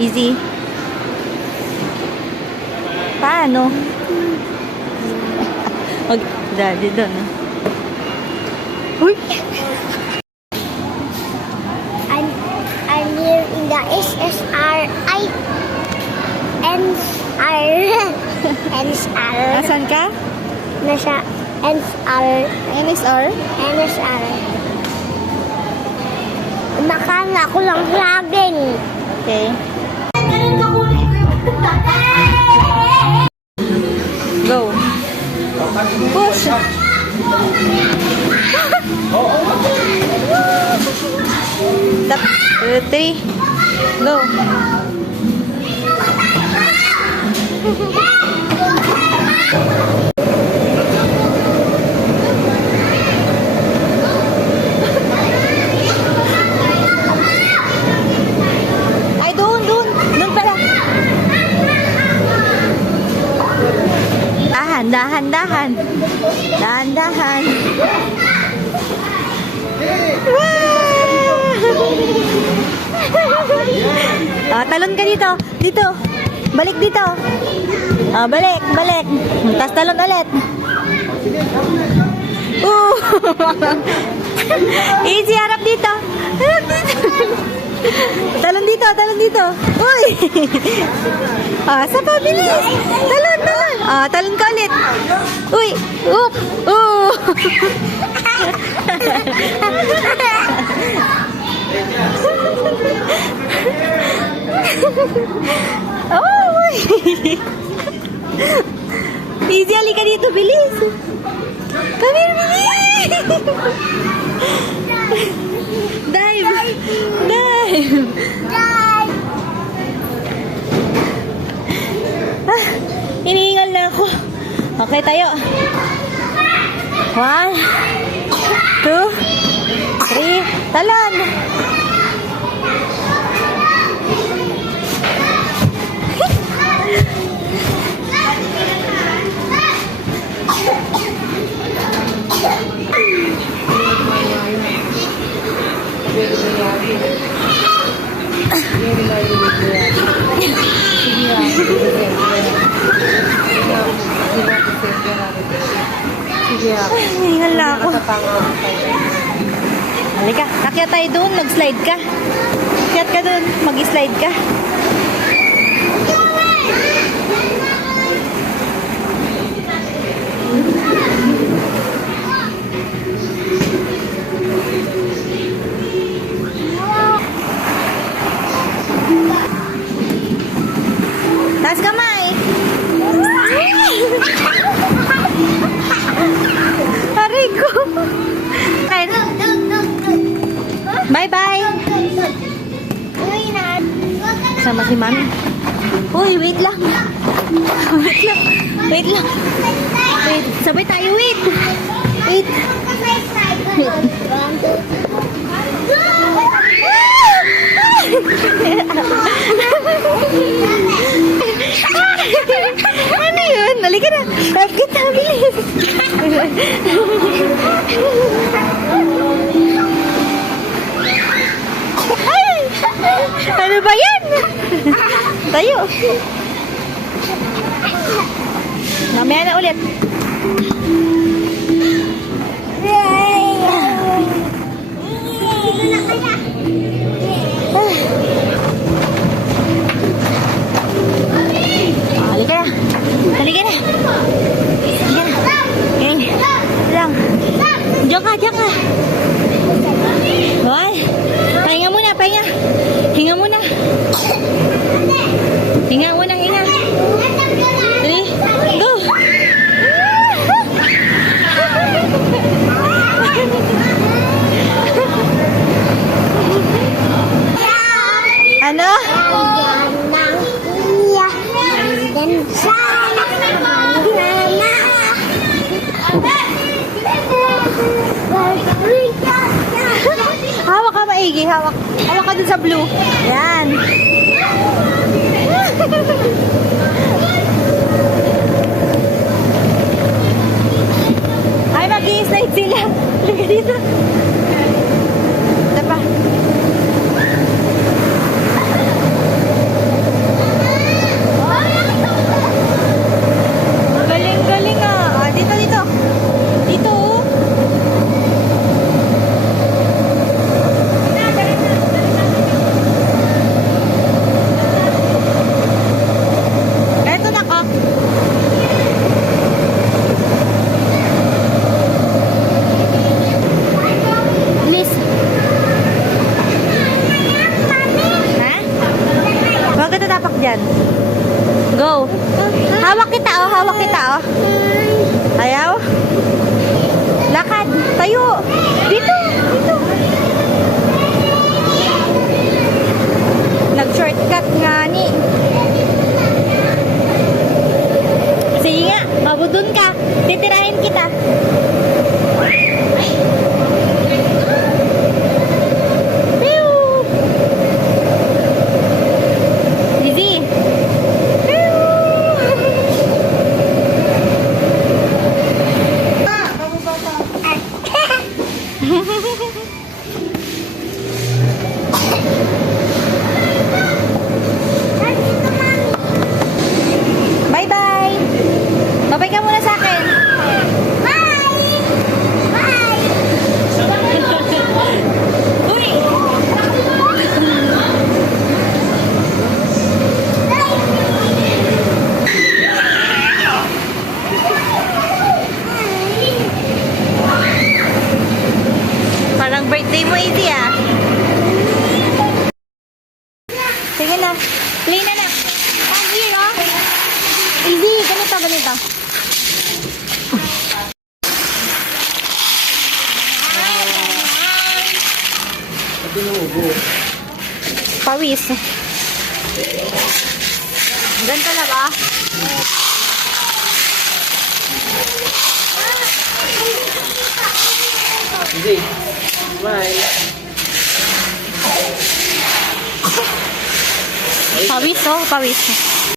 Easy. Paano? Huwag, daddy doon. Uy! I'm here in the SSRI. NSR. Asan ka? Nasa NSR. NSR? NSR. Makain ako lang laging. Okay. Go. Push. Stop. 2, 3. Go. Ay, doon. Doon pala. Dahan. Talon ka dito. Dito. Balik dito. Balik. Tapos talon ulit. Easy, harap dito. Talon dito. Uy! Sa pabilis. Talon. Talon ka ulit. Uy! Oop! Uy! Easy, halika dito. Bilis. Come here, bilis. Dive. Hinihingal na ako. Okay, tayo. 1, 2, 3, talon. Hingal na ako. Halika, akyat tayo doon, mag-slide ka. Akyat ka doon, mag-slide ka. Taas kamay. Aray ko. Bye-bye. Sama si Mami. Uy, wait lang. Wait. Sabay tayo, wait. Ano yun? Halika na. Help kita, bilis. Ano ba yan? Tayo. Mamaya na ulit. Halika na. Lang. Diyan ka. Hoy. Pahinga muna. Hinga muna. 3, go. Ano? Hawak ka maigi, hawak ka dun sa blue. Yan. Ay, mag-i-slide sila. Liga dito. Ito pa. yan. Go. Hawak kita, oh. Hawak kita, oh. Ayaw? Lakad. Tayo. Dito. Dito. Nag-shortcut nga ni. Sige nga. Mabudun ka. Titirahin kita. Pew! Easy. Pew! Bye-bye. Bye-bye ka muna sa akin. Bye! Bye! Uy! Parang birthday mo, Izzy, ah. Sige na. Play na na. Come here, oh. Izzy, ganito, ganito. Pawis. Ganito na ba? Hindi. Bye. Pawis, oh. Pawis.